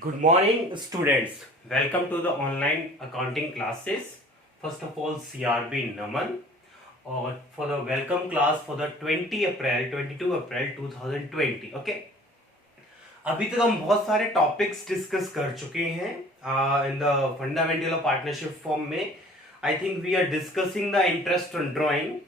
Good morning, students. Welcome to the online accounting classes. First of all, CRB Naman, or for the welcome class for the 22 April 2020. Okay. अभी तक हम बहुत सारे topics discuss कर चुके हैं in the fundamental of partnership form में. I think we are discussing the interest on drawing,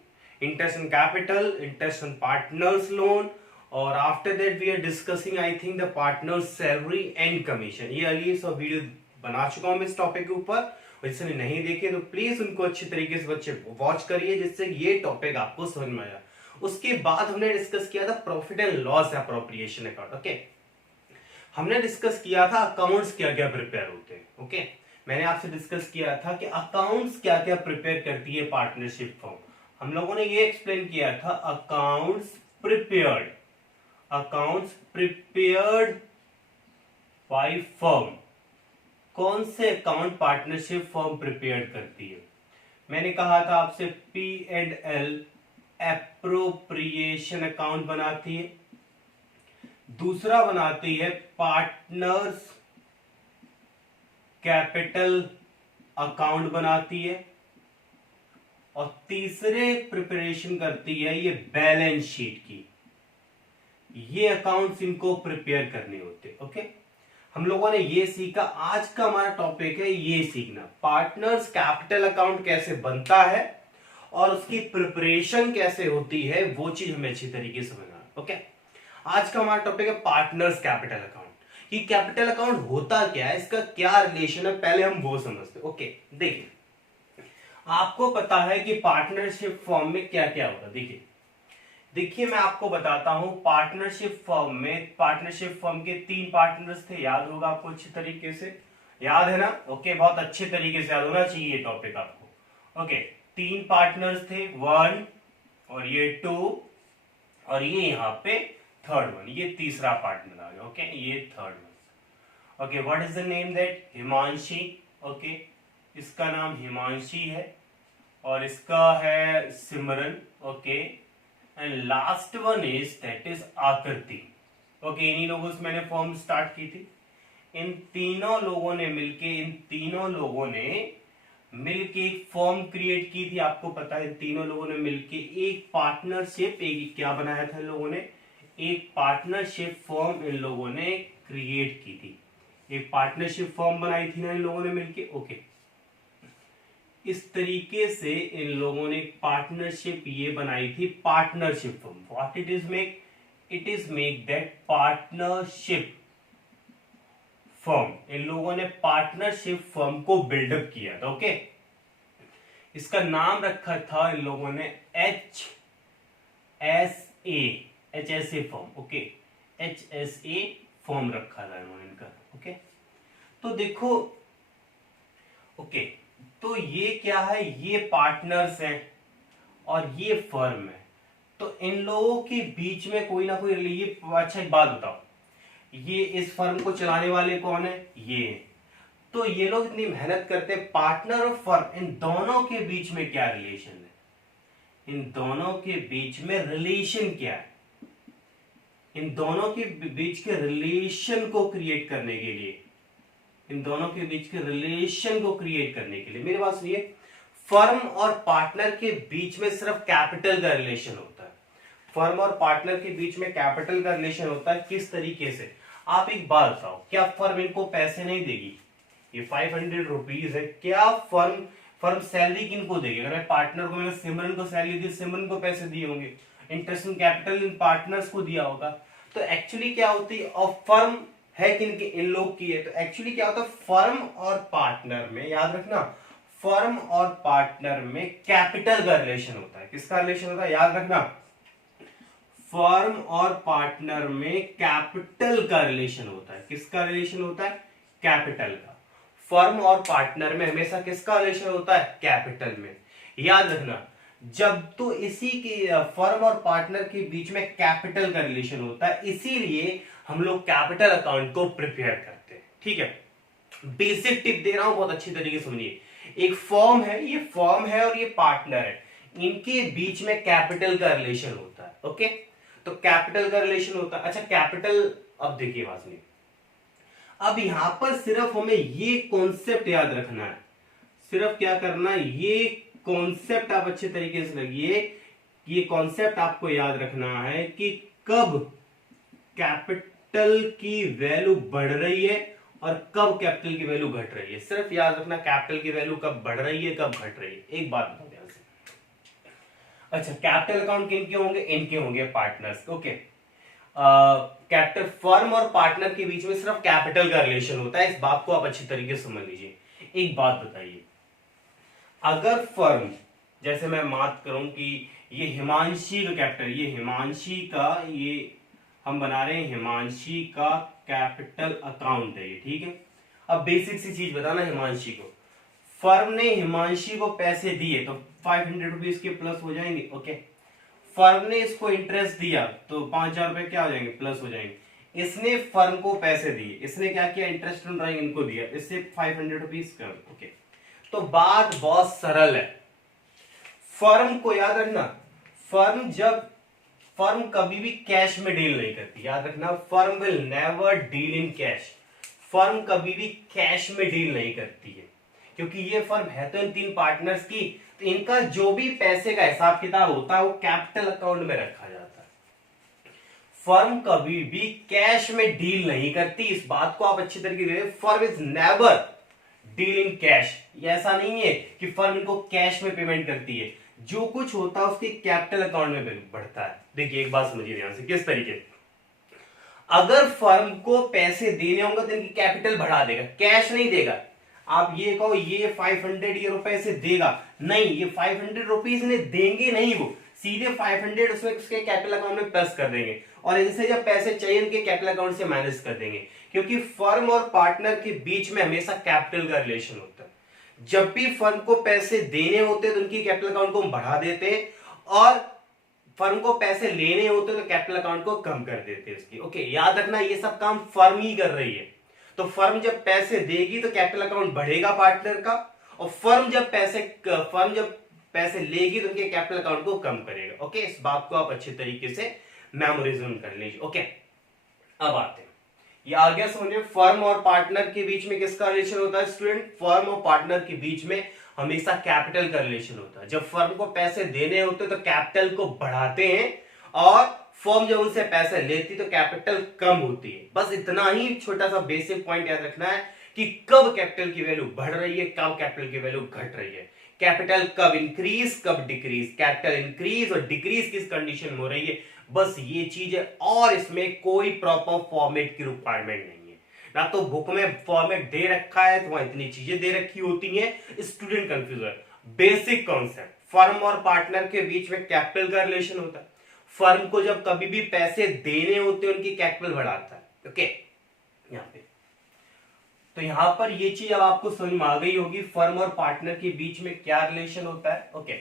interest on capital, interest on partners loan, और after that we are discussing I think the partner salary and commission. ये early सब video बना चुका हूं मैं इस topic के ऊपर. जिसने नहीं देखे तो प्लीज उनको अच्छी तरीके से बच्चे वॉच करिए जिससे ये टॉपिक आपको समझ में आया. उसके बाद हमने डिस्कस किया था profit and loss appropriation account. Okay, हमने डिस्कस किया था अकाउंट्स क्या क्या प्रिपेयर होते हैं. ओके, मैंने आपसे डिस्कस किया था कि अकाउंट्स क्या क्या प्रिपेयर करती है पार्टनरशिप फर्म. हम लोगों ने ये एक्सप्लेन किया था अकाउंट्स प्रिपेयर्ड बाय फर्म. कौन से अकाउंट पार्टनरशिप फर्म प्रिपेयर करती है? मैंने कहा था आपसे P&L एप्रोप्रिएशन अकाउंट बनाती है. दूसरा बनाती है पार्टनर्स कैपिटल अकाउंट बनाती है. और तीसरे प्रिपरेशन करती है ये बैलेंस शीट की. ये अकाउंट्स इनको प्रिपेयर करने होते. ओके, हम लोगों ने ये सीखा. आज का हमारा टॉपिक है ये सीखना पार्टनर्स कैपिटल अकाउंट कैसे बनता है और उसकी प्रिपरेशन कैसे होती है, वो चीज हमें अच्छी तरीके से समझना. ओके, आज का हमारा टॉपिक है पार्टनर्स कैपिटल अकाउंट. ये कैपिटल अकाउंट होता क्या है, इसका क्या रिलेशन है, पहले हम वो समझते. ओके, देखिए आपको पता है कि पार्टनरशिप फॉर्म में क्या क्या होता है. देखिए मैं आपको बताता हूं. पार्टनरशिप फर्म के 3 पार्टनर्स थे. याद होगा आपको अच्छी तरीके से, याद है ना? ओके, बहुत अच्छे तरीके से याद होना चाहिए ये टॉपिक आपको. ओके, 3 पार्टनर्स थे, 1 और ये 2 और ये यहाँ पे थर्ड वन, ये तीसरा पार्टनर आ गया. ओके, ये third one. Okay, what is the name that? Himanshi. Okay, इसका नाम हिमांशी है और इसका है Simran. Okay, and last one is that is Aakriti. Okay, इन्हीं लोगों से मैंने फॉर्म स्टार्ट की थी. इन तीनों लोगों ने मिलके एक फॉर्म क्रिएट की थी. आपको पता है इन तीनों लोगों ने मिलके एक पार्टनरशिप, एक क्या बनाया था इन लोगों ने? एक पार्टनरशिप फॉर्म इन लोगों ने क्रिएट की थी. एक पार्टनरशिप फॉर्म बनाई थी ना इन लोगों ने मिलके. ओके, इस तरीके से इन लोगों ने पार्टनरशिप ये बनाई थी partnership firm. What it is make that partnership firm. इन लोगों ने पार्टनरशिप फर्म को बिल्डअप किया था. ओके, इसका नाम रखा था इन लोगों ने HSA firm. Okay, HSA firm रखा था इन्होंने इनका. ओके, तो देखो. ओके, तो ये क्या है? ये पार्टनर्स हैं और ये फर्म है. तो इन लोगों के बीच में कोई ना कोई ये. अच्छा एक बात बताओ, ये इस फर्म को चलाने वाले कौन है? ये. तो ये लोग इतनी मेहनत करते हैं, पार्टनर और फर्म, इन दोनों के बीच में क्या रिलेशन है? इन दोनों के बीच में रिलेशन क्या है? इन दोनों के बीच के रिलेशन को क्रिएट करने के लिए मेरे पास ये फर्म और पार्टनर के बीच में सिर्फ कैपिटल का रिलेशन होता है. फर्म और पार्टनर के बीच में कैपिटल का रिलेशन होता है. किस तरीके से? आप एक बात बताओ, क्या फर्म इनको पैसे नहीं देगी? ये 500 रुपीज है. क्या फर्म सैलरी किनको देगी? अगर मैं पार्टनर को, मैंने सिमरन को सैलरी दी, सिमरन को पैसे दिए होंगे. Interest in capital in partners को दिया होगा. तो एक्चुअली क्या होती है? और फर्म है किनकी? इन लोग की है. तो एक्चुअली क्या होता है? फर्म और पार्टनर में, याद रखना, फर्म और पार्टनर में कैपिटल का रिलेशन होता है. किसका रिलेशन होता है? याद रखना, फर्म और पार्टनर में कैपिटल का रिलेशन होता है. किसका रिलेशन होता है? कैपिटल का. फर्म और पार्टनर में हमेशा किसका रिलेशन होता है? कैपिटल में. याद रखना, जब तो इसी के फर्म और पार्टनर के बीच में कैपिटल का रिलेशन होता है, इसीलिए हम लोग कैपिटल अकाउंट को प्रिपेयर करते हैं. ठीक है, बेसिक टिप दे रहा हूं, बहुत अच्छी तरीके से समझिए. एक फर्म है, ये फर्म है और ये पार्टनर है. इनके बीच में कैपिटल का रिलेशन होता है. ओके, तो कैपिटल का रिलेशन होता है. अच्छा कैपिटल, अब देखिए बात सुनिए, अब यहां पर सिर्फ हमें ये कॉन्सेप्ट याद रखना है, सिर्फ क्या करना है, ये कॉन्सेप्ट आप अच्छे तरीके से लगिए, ये कॉन्सेप्ट आपको याद रखना है कि कब कैपिटल की वैल्यू बढ़ रही है और कब कैपिटल की वैल्यू घट रही है। सिर्फ याद रखना कैपिटल की वैल्यू कब बढ़ रही है कब घट रही है। एक बात बताओ ध्यान से, अच्छा कैपिटल अकाउंट किनके होंगे, इनके होंगे पार्टनर्स। ओके, कैपिटल फर्म और पार्टनर के बीच में सिर्फ कैपिटल का रिलेशन होता है, इस बात को आप अच्छी तरीके से समझ लीजिए। एक बात बताइए, अगर फर्म, जैसे मैं बात करूं कि ये हिमांशी का कैपिटल, ये हिमांशी का, ये हम बना रहे हैं हिमांशी का कैपिटल अकाउंट है ये, ठीक है। अब बेसिक सी चीज बताना, हिमांशी को, फर्म ने हिमांशी को पैसे दिए तो 500 रुपीज के प्लस हो जाएंगे। ओके, फर्म ने इसको इंटरेस्ट दिया तो 5,000 रुपए क्या हो जाएंगे, प्लस हो जाएंगे। इसने फर्म को पैसे दिए, इसने क्या किया, इंटरेस्ट इनको दिया, इससे 500 रुपीज कर। ओके, तो बात बहुत सरल है। फर्म को याद रखना, फर्म कभी भी कैश में डील नहीं करती, याद रखना, firm will never deal in cash. Firm कभी भी कैश में डील नहीं करती है, क्योंकि ये फर्म है तो इन तीन पार्टनर्स की, तो इनका जो भी पैसे का हिसाब किताब होता है वो कैपिटल अकाउंट में रखा जाता है। फर्म कभी भी कैश में डील नहीं करती, इस बात को आप अच्छी तरीके से, firm is never deal in cash. ऐसा नहीं है कि फर्म इनको कैश में पेमेंट करती है, जो कुछ होता है उसके कैपिटल अकाउंट में बढ़ता है। देखिए एक बात समझिए ध्यान से, किस तरीके से, अगर फर्म को पैसे देने होंगे तो इनकी कैपिटल बढ़ा देगा, कैश नहीं देगा। आप ये कहो ये 500 ये रुपए से देगा, नहीं, ये 500 रुपीज ने देंगे नहीं, वो सीधे 500 उसमें उसके कैपिटल अकाउंट में प्लस कर देंगे और इनसे जब पैसे चाहिए उनके कैपिटल अकाउंट से माइनस कर देंगे, क्योंकि फर्म और पार्टनर के बीच में हमेशा कैपिटल का रिलेशन होता है। जब भी फर्म को पैसे देने होते हैं तो उनकी कैपिटल अकाउंट को हम बढ़ा देते हैं, और फर्म को पैसे लेने होते हैं तो कैपिटल अकाउंट को कम कर देते हैं उसकी। ओके, याद रखना ये सब काम फर्म ही कर रही है। तो फर्म जब पैसे देगी तो कैपिटल अकाउंट बढ़ेगा पार्टनर का, और फर्म जब पैसे लेगी तो उनके कैपिटल अकाउंट को कम करेगा। ओके, इस बात को आप अच्छे तरीके से मेमोराइज कर लीजिए। ओके, अब आते हैं, ये आ गया समझिए, फर्म और पार्टनर के बीच में किसका रिलेशन होता है स्टूडेंट, फर्म और पार्टनर के बीच में हमेशा कैपिटल का रिलेशन होता है। जब फर्म को पैसे देने होते तो कैपिटल को बढ़ाते हैं, और फर्म जब उनसे पैसे लेती तो कैपिटल कम होती है। बस इतना ही छोटा सा बेसिक पॉइंट याद रखना है कि कब कैपिटल की वैल्यू बढ़ रही है, कब कैपिटल की वैल्यू घट रही है, कैपिटल कब इंक्रीज कब डिक्रीज, कैपिटल इंक्रीज और डिक्रीज किस कंडीशन में हो रही है, बस ये चीज है। और इसमें कोई प्रॉपर फॉर्मेट की रिक्वायरमेंट नहीं है, ना तो बुक में फॉर्मेट दे रखा है तो वहां इतनी चीजें दे रखी होती हैं, स्टूडेंट कंफ्यूज है। बेसिक कॉन्सेप्ट, फर्म और पार्टनर के बीच में कैपिटल का रिलेशन होता है। फर्म को जब कभी भी पैसे देने होते हैं उनकी कैपिटल बढ़ाता है। ओके, यहां पे तो यहां पर ये चीज अब आपको समझ में आ गई होगी, फर्म और पार्टनर के बीच में क्या रिलेशन होता है। ओके,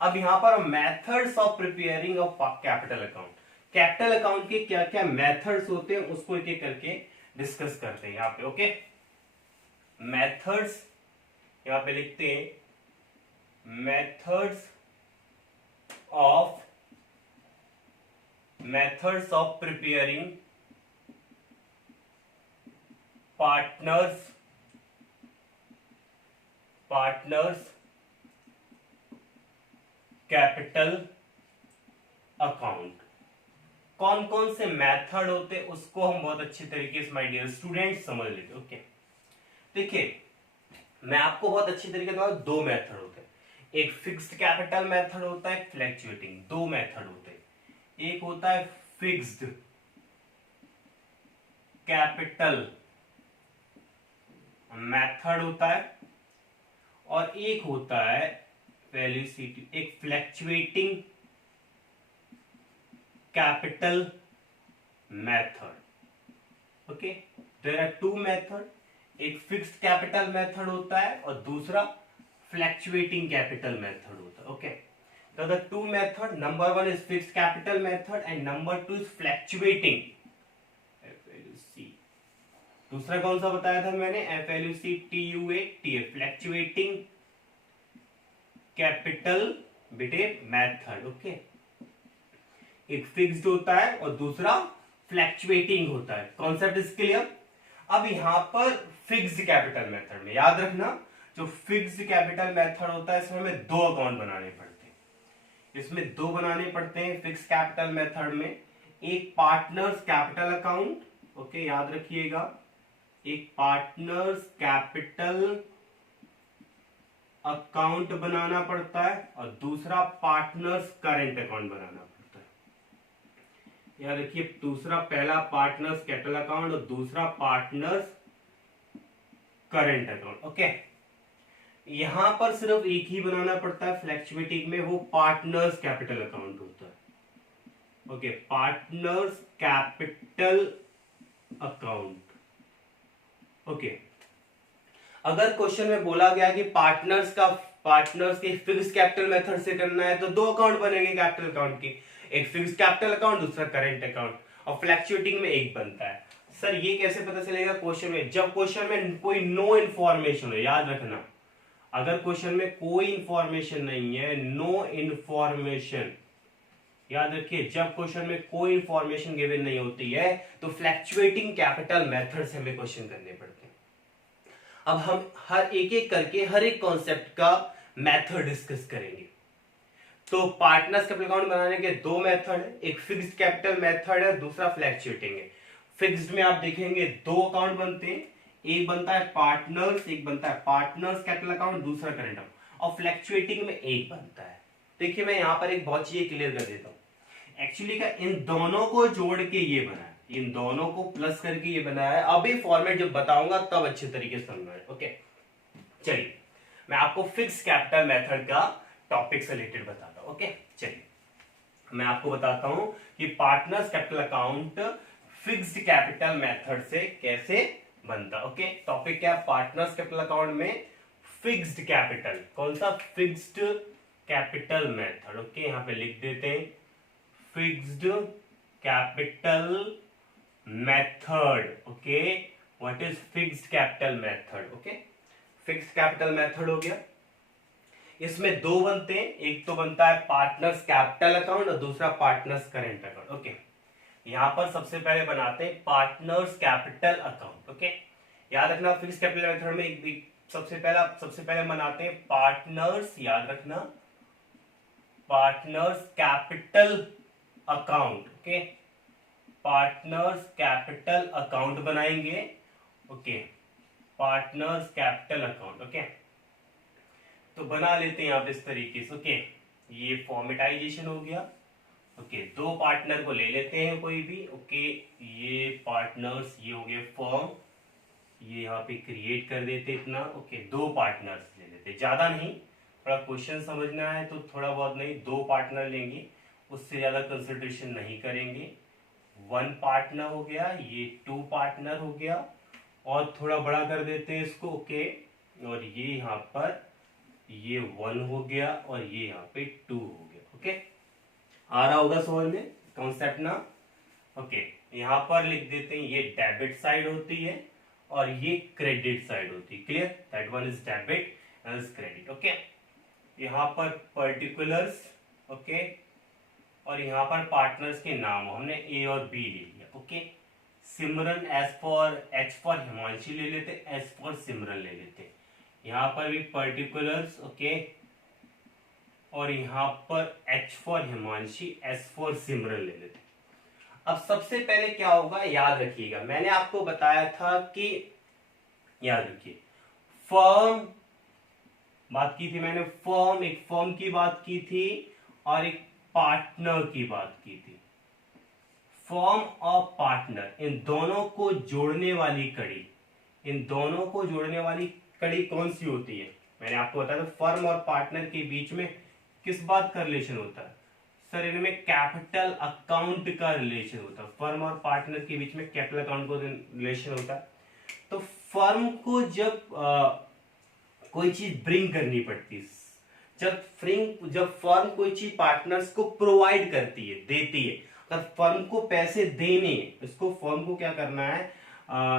अब यहां पर methods of preparing of capital account, capital account के क्या क्या मेथड्स होते हैं उसको एक एक करके डिस्कस करते हैं यहां पे। ओके, मेथड्स यहां पे लिखते हैं, methods of preparing partners capital account. कौन कौन से मेथड होते हैं उसको हम बहुत अच्छे तरीके से माय डियर स्टूडेंट समझ लेते। ओके, देखिए मैं आपको बहुत अच्छी तरीके से बताऊं, दो मेथड होते हैं, एक फिक्स्ड कैपिटल मेथड होता है, फ्लैक्चुएटिंग, दो मेथड होते हैं। एक होता है फिक्स्ड कैपिटल मेथड होता है, और एक होता है वेलोसिटी, एक fluctuating capital method. Okay, there are two method, एक फिक्स्ड कैपिटल मेथड होता है और दूसरा फ्लैक्चुएटिंग कैपिटल मेथड होता है। ओके, तो the two method, number one is fixed capital method and number two is fluctuating. दूसरा कौन सा बताया था मैंने, FLUCTUAT, फ्लैक्चुएटिंग कैपिटल बेटे मेथड। ओके, एक फिक्स्ड होता है और दूसरा फ्लैक्चुएटिंग होता है। Concept is clear. अब यहां पर फिक्स्ड कैपिटल मेथड में याद रखना, जो फिक्स्ड कैपिटल मेथड होता है इसमें हमें दो अकाउंट बनाने पड़ते हैं। इसमें दो बनाने पड़ते हैं फिक्स्ड कैपिटल मेथड में। एक पार्टनर्स कैपिटल अकाउंट, ओके याद रखिएगा, एक पार्टनर्स कैपिटल अकाउंट बनाना पड़ता है और दूसरा पार्टनर्स करेंट अकाउंट बनाना पड़ता है। याद रखिए, दूसरा, पहला पार्टनर्स कैपिटल अकाउंट और दूसरा पार्टनर्स करेंट अकाउंट। ओके, यहां पर सिर्फ एक ही बनाना पड़ता है फ्लैक्चुएटिंग में, वो पार्टनर्स कैपिटल अकाउंट होता है। Okay, partners capital account. Okay, अगर क्वेश्चन में बोला गया कि पार्टनर्स के फिक्स्ड कैपिटल मेथड से करना है तो दो अकाउंट बनेंगे कैपिटल अकाउंट के, एक फिक्स्ड कैपिटल अकाउंट, दूसरा करेंट अकाउंट, और फ्लैक्चुएटिंग में एक बनता है। सर ये कैसे पता चलेगा क्वेश्चन में? जब क्वेश्चन में कोई नो इन्फॉर्मेशन हो, याद रखना, अगर क्वेश्चन में कोई इंफॉर्मेशन नहीं है, नो इन्फॉर्मेशन, याद रखिए, जब क्वेश्चन में कोई इंफॉर्मेशन गिवन नहीं होती है तो फ्लैक्चुएटिंग कैपिटल मेथड से हमें क्वेश्चन करने पड़ते हैं। अब हम हर एक करके हर एक कॉन्सेप्ट का मेथड डिस्कस करेंगे। तो पार्टनर्स कैपिटल अकाउंट बनाने के दो मेथड है, एक फिक्स्ड कैपिटल मेथड है, दूसरा फ्लैक्चुएटिंग है। फिक्स्ड में आप देखेंगे दो अकाउंट बनते हैं, एक बनता है पार्टनर्स, एक बनता है पार्टनर्स कैपिटल अकाउंट, दूसरा करेंट अकाउंट, और फ्लैक्चुएटिंग में एक बनता है। देखिए मैं यहां पर एक बहुत चीज क्लियर कर देता हूं। एक्चुअली का इन दोनों को जोड़ के ये बना है, इन दोनों को प्लस करके ये बनाया है। अब ये फॉर्मेट जब बताऊंगा तब अच्छे तरीके से समझना है। ओके, चलिए मैं आपको फिक्स्ड कैपिटल मेथड का टॉपिक से रिलेटेड बताता हूं। ओके, चलिए मैं आपको बताता हूं कि partners capital account fixed capital method से कैसे बनता। ओके, टॉपिक क्या है? पार्टनर्स कैपिटल अकाउंट में फिक्स्ड कैपिटल, कौन सा? Fixed capital method. ओके, यहां पे लिख देते हैं fixed capital method. Okay, what is fixed capital method? Okay, fixed capital method हो गया। इसमें दो बनते हैं, एक तो बनता है पार्टनर्स कैपिटल अकाउंट और दूसरा पार्टनर्स करेंट अकाउंट। ओके, यहां पर सबसे पहले बनाते हैं पार्टनर्स कैपिटल अकाउंट। ओके, याद रखना फिक्स्ड कैपिटल मेथड में एक सबसे पहले बनाते हैं पार्टनर्स, याद रखना, partners capital account. Okay, partners capital account बनाएंगे। Okay, partners capital account. Okay, तो बना लेते हैं आप इस तरीके से। ओके, ये फॉर्मेटाइजेशन हो गया। ओके, दो पार्टनर को ले लेते हैं कोई भी। ओके, ये पार्टनर्स, ये हो गए फर्म, ये यहाँ पे क्रिएट कर देते इतना। ओके, दो पार्टनर्स ले लेते, ज्यादा नहीं, थोड़ा क्वेश्चन समझना है तो थोड़ा बहुत नहीं, दो पार्टनर लेंगे, उससे ज्यादा कंसिडरेशन नहीं करेंगे। वन पार्टनर हो गया, ये टू पार्टनर हो गया, और थोड़ा बड़ा कर देते हैं इसको। ओके, और ये यहाँ पर ये वन हो गया और ये यहाँ पे टू हो गया। ओके, आ रहा होगा समझ में कॉन्सेप्ट ना? ओके, यहाँ पर लिख देते हैं ये डेबिट साइड होती है और ये क्रेडिट साइड होती है। Clear? That one is debit and is credit. Okay, यहाँ पर पर्टिकुलर्स, ओके, और यहाँ पर पार्टनर्स के नाम हमने ए और बी ले लिया। Okay, Simran, S for, H for Himanshi ले लेते, एस फॉर सिमरन ले लेते। यहाँ पर भी पर्टिकुलर्स, ओके, और यहाँ पर H for Himanshi, S for Simran ले लेते। अब सबसे पहले क्या होगा याद रखिएगा, मैंने आपको बताया था कि, याद रखिए, फर्म बात की थी मैंने, फर्म, एक फर्म की बात की थी और एक पार्टनर की बात की थी। फर्म और पार्टनर, इन दोनों को जोड़ने वाली कड़ी, इन दोनों को जोड़ने वाली कड़ी कौन सी होती है? मैंने आपको बताया था फर्म और पार्टनर के बीच में किस बात का रिलेशन होता है? सर इनमें कैपिटल अकाउंट का रिलेशन होता है। फर्म और पार्टनर के बीच में कैपिटल अकाउंट का रिलेशन होता है। तो फर्म को जब कोई चीज ब्रिंग करनी पड़ती है, जब फर्म कोई चीज पार्टनर्स को प्रोवाइड करती है, देती है, अगर फर्म को पैसे देने, इसको फर्म को क्या करना है,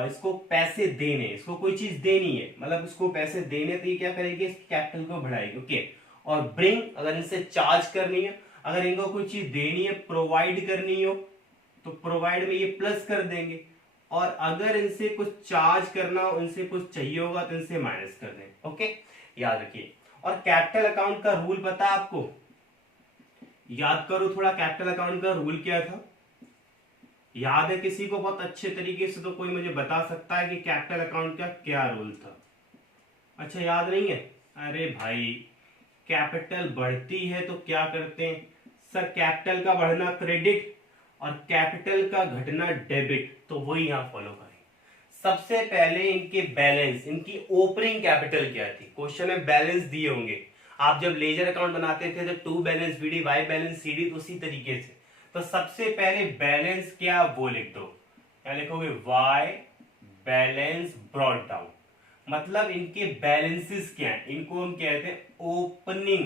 इसको पैसे देने, इसको कोई चीज देनी है, मतलब इसको पैसे देने, तो ये क्या करेगी, इसकी कैपिटल को बढ़ाएगी। ओके, और ब्रिंग, अगर इनसे चार्ज करनी है, अगर इनको कोई चीज देनी है, प्रोवाइड करनी हो, तो प्रोवाइड में ये प्लस कर देंगे, और अगर इनसे कुछ चार्ज करना हो, इनसे कुछ चाहिए होगा तो इनसे माइनस कर दें। ओके, याद रखिए। और कैपिटल अकाउंट का रूल पता है आपको? याद करो थोड़ा, कैपिटल अकाउंट का रूल क्या था? याद है किसी को बहुत अच्छे तरीके से? तो कोई मुझे बता सकता है कि कैपिटल अकाउंट का क्या रूल था? अच्छा, याद नहीं है? अरे भाई, कैपिटल बढ़ती है तो क्या करते हैं सर? कैपिटल का बढ़ना क्रेडिट और कैपिटल का घटना डेबिट, तो वही यहां फॉलो करें। सबसे पहले इनके बैलेंस, इनकी ओपनिंग कैपिटल क्या थी? क्वेश्चन में बैलेंस दिए होंगे। आप जब लेजर अकाउंट बनाते थे तो to balance BD, by balance CD, तो उसी तरीके से। तो सबसे पहले बैलेंस क्या वो लिख दो। क्या लिखोगे? By balance brought down. मतलब इनके बैलेंसेस क्या है? इनको हम कहते हैं ओपनिंग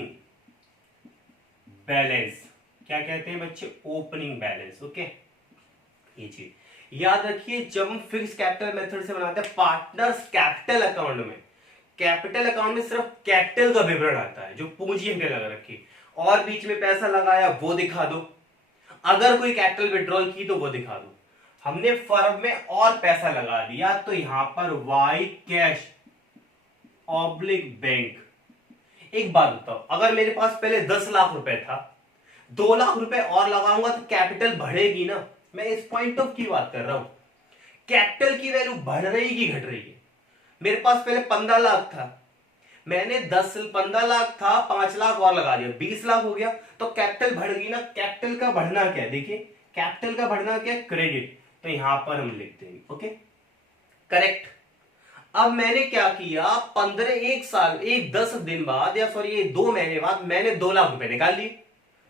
बैलेंस। क्या कहते हैं बच्चे? Opening balance. ओके, ये चीज याद रखिए। जब हम फिक्स कैपिटल मेथड से बनाते हैं पार्टनर्स कैपिटल अकाउंट में, कैपिटल अकाउंट में सिर्फ कैपिटल का विवरण आता है, जो पूंजी हमने लगा रखी, और बीच में पैसा लगाया वो दिखा दो, अगर कोई कैपिटल विड्रॉल की तो वो दिखा दो। हमने फर्म में और पैसा लगा दिया तो यहां पर वाई कैश ऑब्लिक बैंक। एक बात बताओ, अगर मेरे पास पहले 10 लाख रुपए था, 2 लाख रुपए और लगाऊंगा तो कैपिटल बढ़ेगी ना? मैं इस पॉइंट ऑफ की बात कर रहा हूं। कैपिटल की वैल्यू बढ़ रही की घट रही है? मेरे पास पहले 15 लाख था, मैंने 15 लाख था, 5 लाख और लगा दिया, 20 लाख हो गया, तो कैपिटल बढ़ गई ना? कैपिटल का बढ़ना क्या है? देखिए, कैपिटल का बढ़ना क्या है? क्रेडिट। तो यहां पर हम लिख देंगे। Okay, correct. अब मैंने क्या किया, 10 दिन बाद, या सॉरी 2 महीने बाद मैंने 2 लाख रुपए निकाल लिए,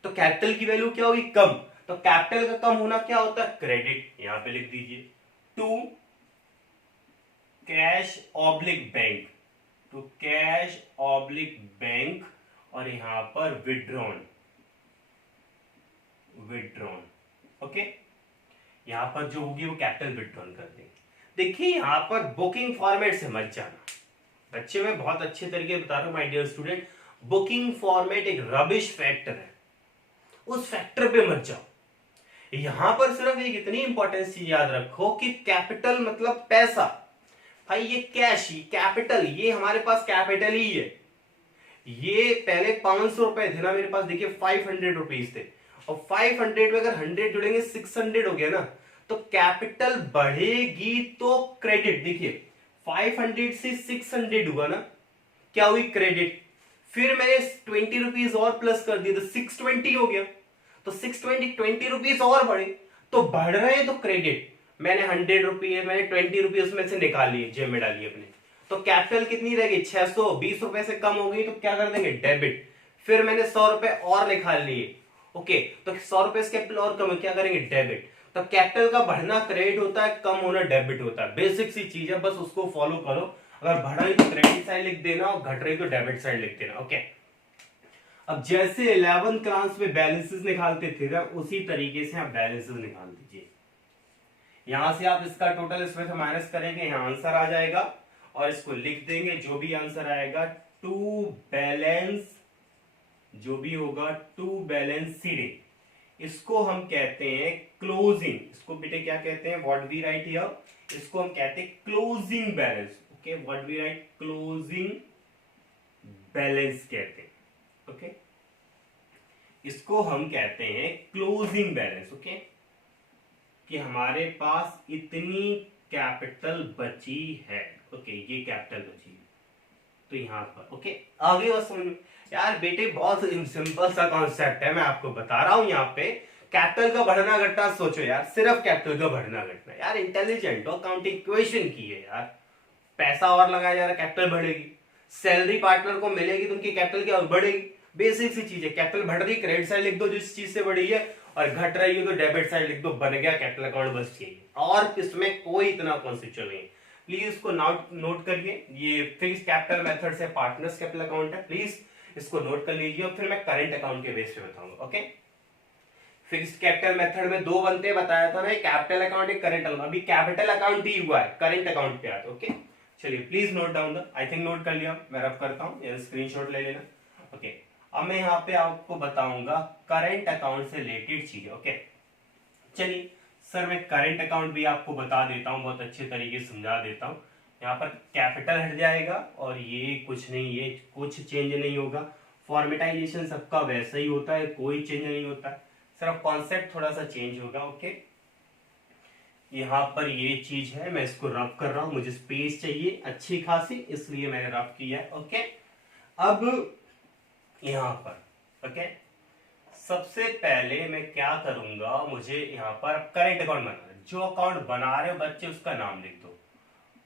तो कैपिटल की वैल्यू क्या होगी? कम। तो कैपिटल का कम होना क्या होता है? क्रेडिट। यहां पे लिख दीजिए to cash oblique bank, to cash oblique bank, और यहां पर विड्रॉन, विड्रॉन। ओके, यहां पर जो होगी वो कैपिटल विड्रॉन कर देंगे। देखिए यहां पर बुकिंग फॉर्मेट से मत जाना बच्चे, मैं बहुत अच्छे तरीके बता रहा हूं my dear student. Booking format एक रबिश फैक्टर है, उस फैक्टर पे मत जाओ। यहां पर सिर्फ एक इतनी इंपॉर्टेंस चीज याद रखो कि कैपिटल मतलब पैसा। भाई ये कैश ही कैपिटल, ये हमारे पास कैपिटल ही है। ये पहले 500 रुपए थे ना मेरे पास, देखिए 500 रुपीज थे, और 500 में अगर 100 जुड़ेंगे 600 हो गया ना, तो कैपिटल बढ़ेगी तो क्रेडिट। देखिए 500 से 600 हुआ ना, क्या हुई? क्रेडिट। फिर मैंने 20 रुपीज और प्लस कर दिया तो 620 हो गया, तो 20 रुपीज और बढ़े, तो बढ़ रहे हैं तो क्रेडिट। मैंने 100 रुपये, मैंने 20 रुपये उसमें से निकाल लिए, जेब में डाली अपने, तो कैपिटल कितनी रहेगी? 620 रुपए से कम हो गई, तो क्या कर देंगे? डेबिट। फिर मैंने 100 रुपए और निकाल लिए, ओके, तो 100 रुपए से कैपिटल और कम है, क्या करेंगे? डेबिट। तो कैपिटल का बढ़ना क्रेडिट होता है, कम होना डेबिट होता है। बेसिक सी चीज है, बस उसको फॉलो करो। अगर बढ़ रही तो क्रेडिट साइड लिख देना और घट रही तो डेबिट साइड लिख देना। ओके, अब जैसे 11th क्लास में बैलेंसेस निकालते थे ना, उसी तरीके से आप बैलेंसेस निकाल दीजिए। यहां से आप इसका टोटल इसमें से माइनस करेंगे, यहां आंसर आ जाएगा और इसको लिख देंगे। जो भी आंसर आएगा टू बैलेंस, जो भी होगा टू बैलेंस सीडिंग, इसको हम कहते हैं क्लोजिंग। इसको बेटे क्या कहते हैं? व्हाट वी राइट हियर, इसको हम कहते हैं closing balance. Okay, what we write? Closing balance कहते हैं। ओके, इसको हम कहते हैं क्लोजिंग बैलेंस। ओके, कि हमारे पास इतनी कैपिटल बची है। ओके, ये कैपिटल बची है, तो यहां पर ओके। आगे बस समझ में यार बेटे, बहुत सिंपल सा कॉन्सेप्ट है, मैं आपको बता रहा हूं। यहाँ पे कैपिटल का बढ़ना घटना सोचो यार, सिर्फ कैपिटल का बढ़ना घटना। यार इंटेलिजेंट हो, अकाउंटिंग इक्वेशन की है यार। पैसा और लगाया जा रहा है, कैपिटल बढ़ेगी। सैलरी पार्टनर को मिलेगी तो उनकी कैपिटल क्या बढ़ेगी? बेसिक सी चीज है। कैपिटल बढ़ रही, क्रेडिट साइड लिख दो जिस चीज से बढ़ी है, और घट रही है तो डेबिट साइड लिख दो, बन गया कैपिटल अकाउंट। बस चाहिए, और इसमें कोई इतना कॉन्सेप्चुअल नहीं। प्लीज इसको नोट करिए। ये फिक्स्ड कैपिटल मेथड से पार्टनर्स कैपिटल अकाउंट है, प्लीज इसको नोट कर लीजिए। और फिर मैं करंट अकाउंट के बेस पे बताऊंगा। ओके, फिक्स्ड कैपिटल मेथड में 2 बनते हैं, बताया था ना, कैपिटल अकाउंट, एक करंट अकाउंट। अभी कैपिटल अकाउंट ही हुआ है, करंट अकाउंट पे आता है। ओके, चलिए please note down the, I think note कर लिया, मैं रफ करता हूँ, स्क्रीनशॉट ले लेना। ओके, अब मैं यहाँ पे आपको बताऊंगा करंट अकाउंट से रिलेटेड चीजें। ओके, चलिए सर मैं करंट अकाउंट भी आपको बता देता हूँ, बहुत अच्छे तरीके से समझा देता हूँ। यहाँ पर कैपिटल हट जाएगा और ये कुछ नहीं, ये कुछ चेंज नहीं होगा, फॉर्मेटाइजेशन सबका वैसा ही होता है, कोई चेंज नहीं होता है, सिर्फ कॉन्सेप्ट थोड़ा सा चेंज होगा। ओके, यहाँ पर ये चीज है, मैं इसको रब कर रहा हूँ, मुझे स्पेस चाहिए अच्छी खासी, इसलिए मैंने रब किया है। ओके, अब यहाँ पर ओके, सबसे पहले मैं क्या करूंगा, मुझे यहाँ पर करंट अकाउंट बनाना है। जो अकाउंट बना रहे हो बच्चे उसका नाम लिख दो।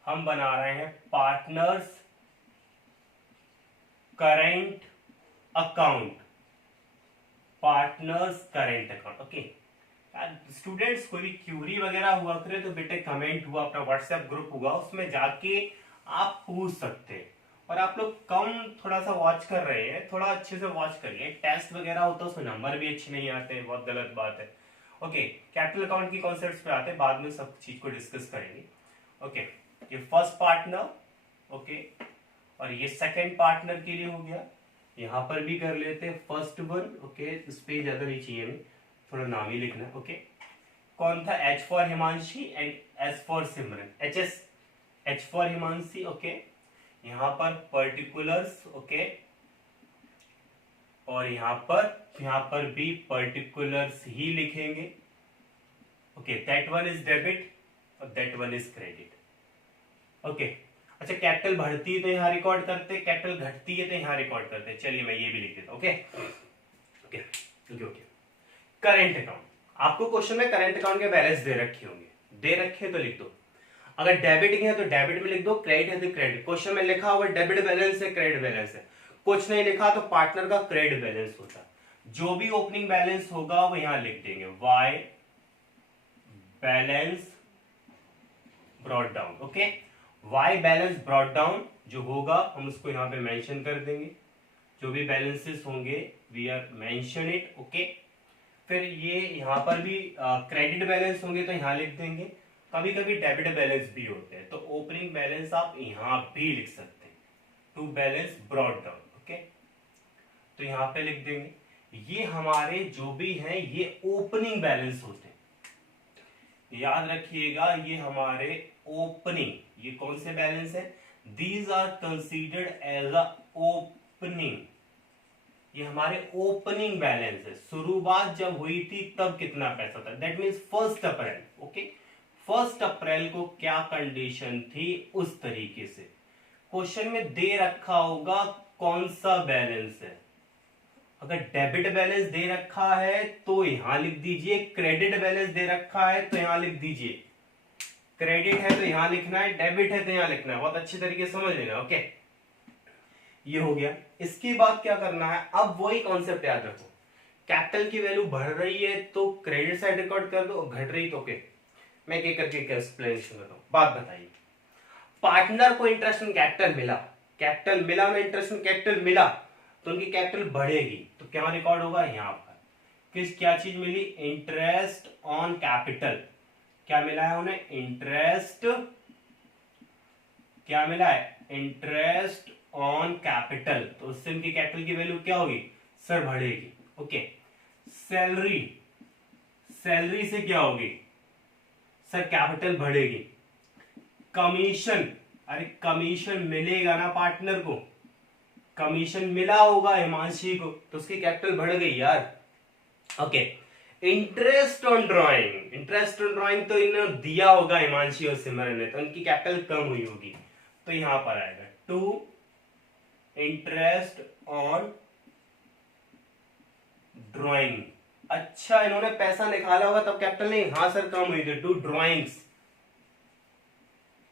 हम बना रहे हैं partners current account, partners current account. Okay students, कोई भी क्यूरी वगैरह हुआ करे तो बेटे कमेंट हुआ, अपना व्हाट्सएप ग्रुप हुआ, उसमें जाके आप पूछ सकते हैं। और आप लोग कम थोड़ा सा वॉच कर रहे हैं, थोड़ा अच्छे से वॉच करिए। टेस्ट वगैरह होता है उसमें नंबर भी अच्छे नहीं आते, बहुत गलत बात है। ओके, कैपिटल अकाउंट की कॉन्सेप्ट्स पे आते हैं, बाद में सब चीज को डिस्कस करेंगे। ओके, ये फर्स्ट पार्टनर, ओके, और ये सेकंड पार्टनर के लिए हो गया। यहाँ पर भी कर लेते हैं फर्स्ट वन। ओके, इस पे ज्यादा नहीं चाहिए हमें, थोड़ा नाम ही लिखना। ओके, कौन था? H for Himanshi and S for Simran, H for Himanshi. Okay, यहाँ पर पर्टिकुलर्स। ओके, और यहाँ पर भी पर्टिकुलर्स ही लिखेंगे। Okay, that one is debit और that one is credit. Okay, अच्छा कैपिटल बढ़ती है तो यहाँ रिकॉर्ड करते, कैपिटल घटती है तो यहाँ रिकॉर्ड करते। चलिए मैं ये भी लिख देता हूँ। Okay okay okay okay, current account, आपको क्वेश्चन में करंट अकाउंट के बैलेंस दे रखे होंगे, दे रखे तो लिख दो। अगर डेबिट है तो डेबिट में लिख दो, क्रेडिट है तो क्रेडिट। क्वेश्चन में लिखा हुआ डेबिट बैलेंस है, क्रेडिट बैलेंस है, कुछ नहीं लिखा तो पार्टनर का क्रेडिट बैलेंस होता है। जो भी ओपनिंग बैलेंस होगा वो यहां लिख देंगे, by balance brought down. Okay, by balance brought down जो होगा हम उसको यहां पे मेंशन कर देंगे। जो भी बैलेंसेस होंगे we are mention it. Okay, फिर ये यहाँ पर भी क्रेडिट बैलेंस होंगे तो यहाँ लिख देंगे। कभी कभी डेबिट बैलेंस भी होते हैं तो ओपनिंग बैलेंस आप यहाँ भी लिख सकते हैं, to balance brought down. Okay, तो यहाँ पे लिख देंगे। ये हमारे जो भी हैं ये ओपनिंग बैलेंस होते हैं, याद रखिएगा, ये हमारे ओपनिंग, ये कौन से बैलेंस है? These are considered as a opening, ये हमारे ओपनिंग बैलेंस है। शुरुआत जब हुई थी तब कितना पैसा था, दैट मीन्स 1 अप्रैल। ओके, 1 अप्रैल को क्या कंडीशन थी, उस तरीके से क्वेश्चन में दे रखा होगा कौन सा बैलेंस है। अगर डेबिट बैलेंस दे रखा है तो यहां लिख दीजिए, क्रेडिट बैलेंस दे रखा है तो यहां लिख दीजिए। क्रेडिट है तो यहां लिखना है, डेबिट है तो यहां लिखना है, बहुत अच्छी तरीके से समझ लेना। ओके, ये हो गया। इसके बाद क्या करना है, अब वही कॉन्सेप्ट याद रखो, कैपिटल की वैल्यू बढ़ रही है तो क्रेडिट साइड रिकॉर्ड कर दो, और घट रही तो ओके। मैं एक करके एक्सप्लेनेशन करता हूं। बात बताइए, पार्टनर को इंटरेस्ट ऑन कैपिटल मिला, कैपिटल मिला ना, इंटरेस्ट ऑन कैपिटल मिला तो उनकी कैपिटल बढ़ेगी तो क्या रिकॉर्ड होगा यहाँ पर, क्या चीज मिली? Interest on capital. क्या मिला है उन्हें? इंटरेस्ट। क्या मिला है? Interest on capital. तो उससे उनकी कैपिटल की वैल्यू क्या होगी सर? बढ़ेगी। ओके, सैलरी, सैलरी से क्या होगी सर? कैपिटल बढ़ेगी। कमीशन, अरे कमीशन मिलेगा ना पार्टनर को, कमीशन मिला होगा हिमांशी को तो उसकी कैपिटल बढ़ गई यार। Okay, interest on drawing, interest on drawing तो इन्होंने दिया होगा हिमांशी और सिमरन ने, तो उनकी कैपिटल कम हुई होगी, तो यहां पर आएगा टू इंटरेस्ट ऑन ड्राइंग। अच्छा, इन्होंने पैसा निकाला होगा तब कैपिटल नहीं, हाँ सर कम हुई थी, to drawings,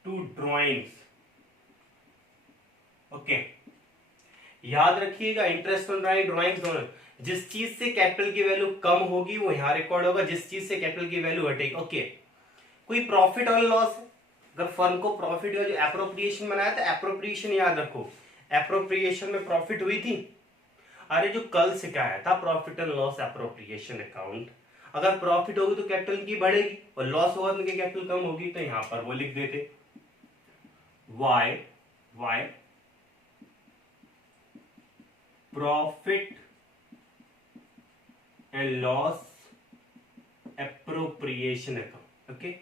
to drawings. Okay, याद रखिएगा इंटरेस्ट ऑन ड्राइंग, ड्राइंग्स दोनों, जिस चीज से कैपिटल की वैल्यू कम होगी वो यहां रिकॉर्ड होगा, जिस चीज से कैपिटल की वैल्यू घटेगी। ओके, कोई प्रॉफिट और लॉस है, अगर फर्म को प्रॉफिट का जो एप्रोप्रिएशन बनाया था, एप्रोप्रिएशन याद रखो, एप्रोप्रिएशन में प्रॉफिट हुई थी। अरे जो कल सिखाया था profit and loss appropriation account, अगर प्रॉफिट होगी तो कैपिटल की बढ़ेगी और लॉस होगा तो कैपिटल कम होगी, तो यहां पर वो लिख देते by, by profit and loss appropriation account. Okay.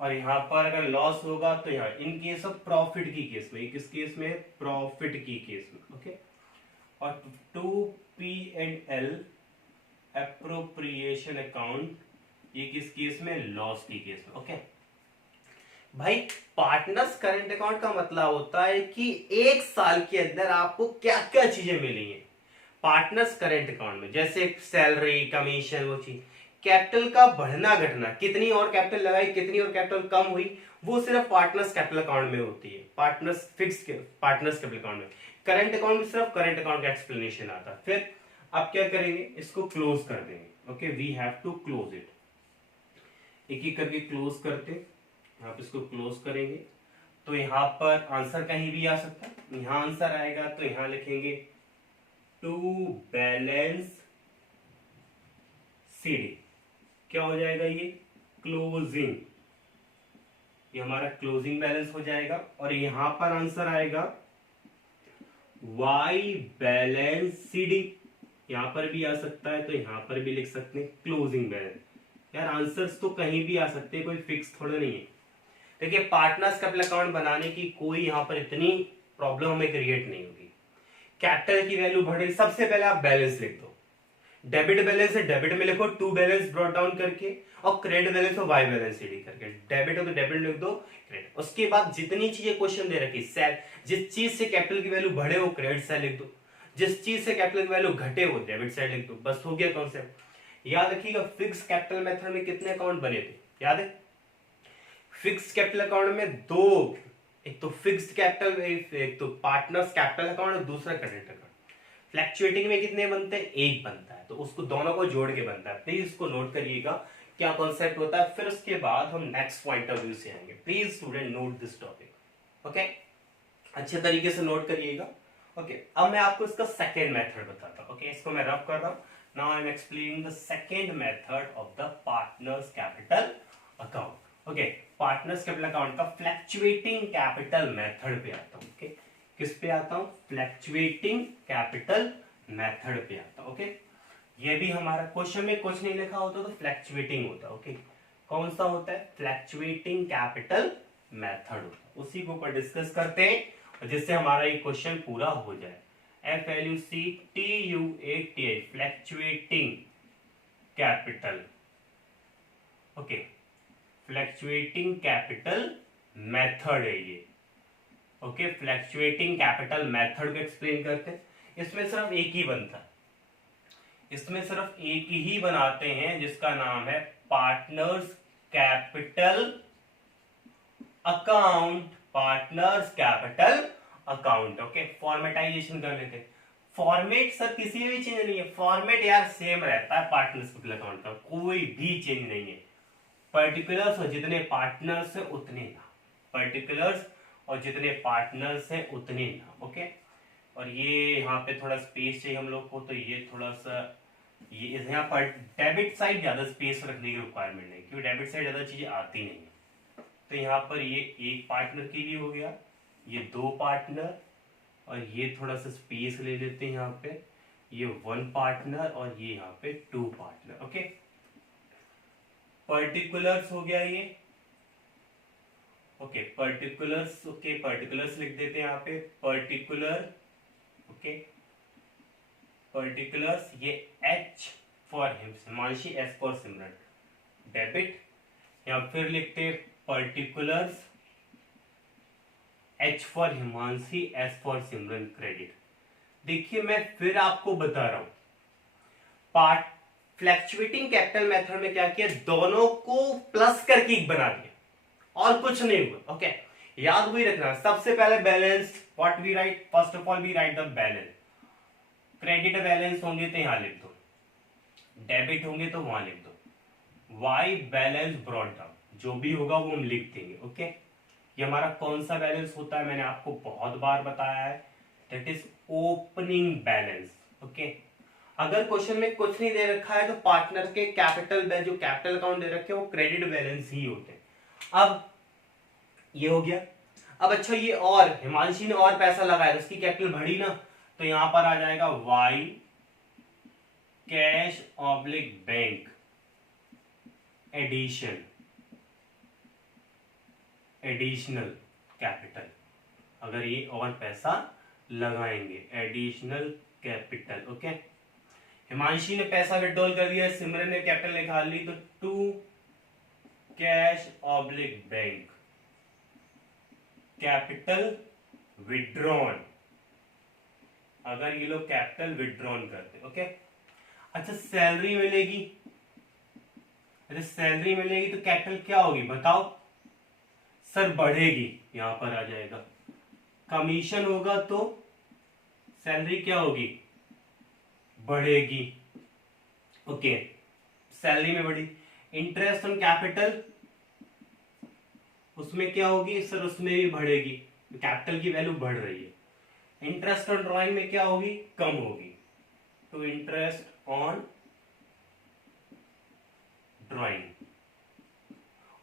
और यहाँ पर अगर लॉस होगा तो यहाँ इन केस ऑफ प्रॉफिट की केस में, किस केस में, प्रॉफिट की केस में, ओके। और 2P&L एप्रोप्रिएशन अकाउंट, ये किस केस में, लॉस की केस में, ओके। भाई पार्टनर्स करंट अकाउंट का मतलब होता है कि एक साल के अंदर आपको क्या क्या चीजें मिली हैं पार्टनर्स करंट अकाउंट में, जैसे सैलरी, कमीशन, वो चीज। कैपिटल का बढ़ना घटना, कितनी और कैपिटल लगाई, कितनी और कैपिटल कम हुई, वो सिर्फ पार्टनर्स कैपिटल अकाउंट में होती है, partners fix partners capital account में। करंट अकाउंट में सिर्फ करंट अकाउंट का एक्सप्लेनेशन आता है। फिर आप क्या करेंगे, इसको क्लोज कर देंगे, okay. We have to close it, एक एक करके क्लोज करते, आप इसको क्लोज करेंगे तो यहां पर आंसर कहीं भी आ सकता है। यहां आंसर आएगा तो यहां लिखेंगे टू बैलेंस सीडी, क्या हो जाएगा ये, क्लोजिंग, ये हमारा क्लोजिंग बैलेंस हो जाएगा। और यहां पर आंसर आएगा वाई बैलेंस सीडी, यहां पर भी आ सकता है तो यहां पर भी लिख सकते हैं क्लोजिंग बैलेंस। यार आंसर्स तो कहीं भी आ सकते हैं, कोई फिक्स थोड़ा नहीं है। देखिए पार्टनर्स कैपिटल अकाउंट बनाने की कोई यहां पर इतनी प्रॉब्लम हमें क्रिएट नहीं होगी। कैपिटल की वैल्यू बढ़े, सबसे पहले आप बैलेंस लिख दो, डेबिट बैलेंस है डेबिट में लिखो, टू बैलेंस ब्रॉट डाउन करके, और क्रेडिट बैलेंस हो वाई बैलेंस सीडी करके। डेबिट हो तो डेबिट लिख दो, क्रेडिट। उसके बाद जितनी चीजें क्वेश्चन दे रखी, सेल, जिस चीज से कैपिटल की वैल्यू बढ़े वो क्रेडिट साइड लिख दो, जिस चीज से कैपिटल की वैल्यू घटे वो डेबिट साइड लिख दो, बस हो गया कॉन्सेप्ट। याद रखिएगा फिक्स कैपिटल मेथड में कितने अकाउंट बने थे, याद है? फिक्स कैपिटल अकाउंट में दो, एक तो फिक्स्ड कैपिटल, एक तो पार्टनर्स कैपिटल अकाउंट और दूसरा क्रेडिट अकाउंट। फ्लैक्चुएटिंग में कितने बनते हैं, एक बनता है, तो उसको दोनों को जोड़ के बनता है। प्लीज इसको नोट करिएगा क्या कॉन्सेप्ट होता है। फिर उसके बाद हम नेक्स्ट पॉइंट ऑफ व्यू से आएंगे। Please student note this topic, okay, अच्छे तरीके से नोट करिएगा, ओके। अब मैं आपको इसका सेकेंड मेथड बताता हूं, ओके। इसको मैं रब कर रहा हूं। Now I am explaining the second method of the partners capital account, okay. Partners capital account का फ्लैक्चुएटिंग कैपिटल मेथड पे आता हूं, ओके। किस पे आता हूं, फ्लैक्चुएटिंग कैपिटल मेथड पे आता हूं, ओके। ये भी हमारा क्वेश्चन में कुछ नहीं लिखा होता तो फ्लैक्चुएटिंग होता है, ओके। कौन सा होता है, फ्लैक्चुएटिंग कैपिटल मेथड होता है। उसी के ऊपर डिस्कस करते हैं जिससे हमारा ये क्वेश्चन पूरा हो जाए। FLUCTUATI, fluctuating capital, okay, fluctuating capital method है ये, ओके। फ्लैक्चुएटिंग कैपिटल मेथड को एक्सप्लेन करते हैं। इसमें सिर्फ एक ही बनता है, इसमें सिर्फ एक ही बनाते हैं जिसका नाम है partners capital account, partners capital account, okay. Formatization कर लेते हैं। फॉर्मेट सर किसी भी चेंज नहीं है, फॉर्मेट यार सेम रहता है पार्टनर्स कैपिटल अकाउंट का, कोई भी चेंज नहीं है। पर्टिकुलर्स और जितने पार्टनर्स है उतने नाम, पर्टिकुलर्स और जितने पार्टनर्स है उतने नाम, ओके। और ये यहाँ पे थोड़ा स्पेस चाहिए हम लोग को, तो ये थोड़ा सा ये यहाँ पर डेबिट साइड ज्यादा स्पेस रखने की रिक्वायरमेंट नहीं, क्योंकि डेबिट साइड ज्यादा चीजें आती नहीं है। तो यहाँ पर ये एक पार्टनर के लिए हो गया, ये दो पार्टनर, और ये थोड़ा सा स्पेस ले लेते हैं यहाँ पे, ये वन पार्टनर और ये यहाँ पे टू पार्टनर, ओके। पर्टिकुलर्स हो गया ये, ओके। पर्टिकुलर्स, ओके, पर्टिकुलर्स लिख देते हैं यहाँ पे, पर्टिकुलर, ओके। पर्टिकुलर्स, ये H for Himanshi, S for Simran, debit. या फिर लिखते particulars, H for Himanshi, S for Simran, credit. देखिए मैं फिर आपको बता रहा हूं, पार्ट फ्लैक्चुएटिंग कैपिटल मेथड में क्या किया, दोनों को प्लस करके एक बना दिया और कुछ नहीं हुआ, ओके। याद वही रखना, सबसे पहले balance, what we write, first of all we write the balance. Credit balance होंगे तो यहां लिख दो, डेबिट होंगे तो वहां लिख दो, वाई बैलेंस ब्रॉट डाउन, जो भी होगा वो हम लिख देंगे, ओके। ये हमारा कौन सा बैलेंस होता है, मैंने आपको बहुत बार बताया है, that is opening balance, okay. अगर क्वेश्चन में कुछ नहीं दे रखा है तो पार्टनर के कैपिटल, जो कैपिटल अकाउंट दे रखे हैं वो क्रेडिट बैलेंस ही होते हैं। अब ये हो गया। अब अच्छा, ये और हिमांशी ने और पैसा लगाया, उसकी कैपिटल बढ़ी ना, तो यहां पर आ जाएगा by cash oblique bank addition, additional capital, अगर ये और पैसा लगाएंगे, एडिशनल कैपिटल। ओके, हिमांशी ने पैसा विड्रॉल कर दिया, सिमरन ने कैपिटल निकाल ली, तो to cash oblique bank capital withdrawn, अगर ये लोग कैपिटल विड्रॉन करते। ओके, अच्छा सैलरी मिलेगी, अच्छा सैलरी मिलेगी तो कैपिटल क्या होगी बताओ सर? बढ़ेगी, यहां पर आ जाएगा। कमीशन होगा तो सैलरी क्या होगी? बढ़ेगी। ओके, सैलरी में बढ़ी। इंटरेस्ट ऑन कैपिटल, उसमें क्या होगी सर? उसमें भी बढ़ेगी, कैपिटल की वैल्यू बढ़ रही है। इंटरेस्ट ऑन ड्राइंग में क्या होगी? कम होगी। तो इंटरेस्ट ऑन ड्राइंग,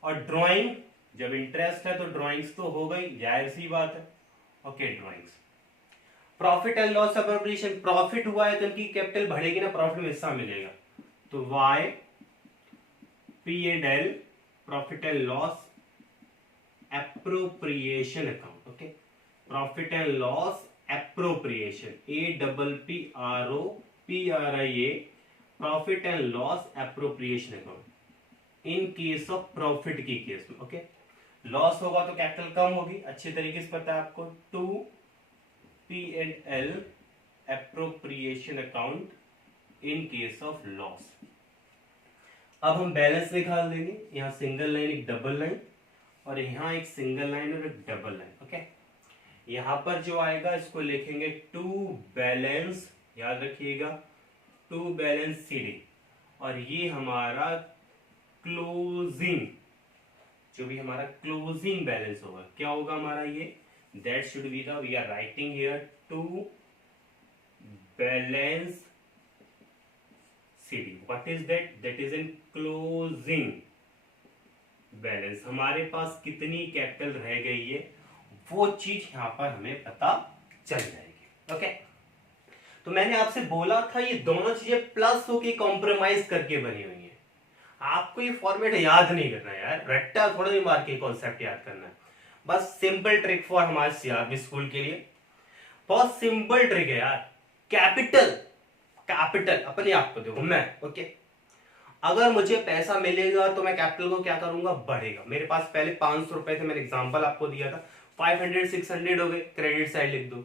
और ड्राइंग जब इंटरेस्ट है तो ड्राइंग्स तो हो गई, जाहिर सी बात है। Okay, drawings. Profit and loss appropriation, profit हुआ है तो इनकी कैपिटल बढ़ेगी ना, प्रॉफिट में हिस्सा मिलेगा, तो by P and L, profit and loss appropriation account. Okay, profit and loss appropriation, APPROPRIA, profit and loss appropriation account in case of profit की केस में। ओके, लॉस होगा तो कैपिटल कम होगी, अच्छे तरीके से पता है आपको। To P&L appropriation account in case of loss. अब हम बैलेंस निकाल देंगे, यहां सिंगल लाइन, एक डबल लाइन, और यहां एक सिंगल लाइन और एक डबल लाइन। ओके, यहां पर जो आएगा इसको लिखेंगे टू बैलेंस, याद रखिएगा, टू बैलेंस सीडी, और ये हमारा क्लोजिंग, जो भी हमारा क्लोजिंग बैलेंस होगा क्या होगा हमारा? ये that should be the, we are writing here to balance CD. What is that? That is in closing balance, हमारे पास कितनी कैपिटल रह गई है वो चीज यहां पर हमें पता चल जाएगी। ओके, तो मैंने आपसे बोला था ये दोनों चीजें प्लस होके कॉम्प्रोमाइज करके बनी हुई है। आपको ये फॉर्मेट याद नहीं करना है यार, रट्टा थोड़ा भी मार के कॉन्सेप्ट याद करना है, बस सिंपल ट्रिक फॉर हमारे सीआरबी स्कूल के लिए, बहुत सिंपल ट्रिक है यार। कैपिटल, कैपिटल अपने आप को देखो मैं। ओके, अगर मुझे पैसा मिलेगा तो मैं कैपिटल को क्या करूंगा? बढ़ेगा। मेरे पास पहले 500 रुपए थे, मैंने एग्जांपल आपको दिया था, 500 600 हो गए, क्रेडिट साइड लिख दो।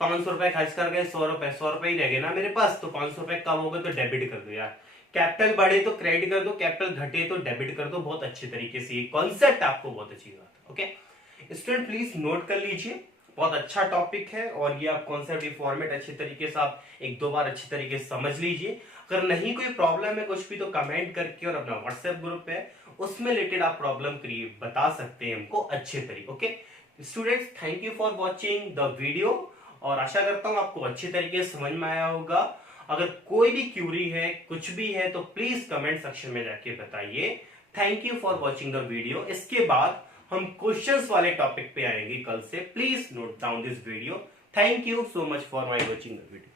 500 रुपए खर्च कर गए, 100 रुपए ही रह गए ना मेरे पास, तो 500 रुपए कम हो गए तो डेबिट कर दो यार। कैपिटल बढ़े तो क्रेडिट कर दो, कैपिटल घटे तो डेबिट कर दो। बहुत अच्छे तरीके से ये कॉन्सेप्ट आपको बहुत अच्छी बात है। ओके स्टूडेंट, प्लीज नोट कर लीजिए, बहुत अच्छा टॉपिक है, और ये आप कॉन्सेप्ट, ये फॉर्मेट अच्छे तरीके से आप एक दो बार अच्छे तरीके से समझ लीजिए। अगर नहीं कोई प्रॉब्लम है कुछ भी तो कमेंट करके, और अपना व्हाट्सएप ग्रुप है उसमें रिलेटेड आप प्रॉब्लम क्रिएट बता सकते हैं हमको अच्छे तरीके। Okay students, thank you for watching the video, और आशा करता हूं आपको अच्छे तरीके से समझ में आया होगा। अगर कोई भी क्यूरी है, कुछ भी है, तो प्लीज कमेंट सेक्शन में जाके बताइए। Thank you for watching the video. इसके बाद हम क्वेश्चंस वाले टॉपिक पे आएंगे कल से। Please note down this video. Thank you so much for my watching the video.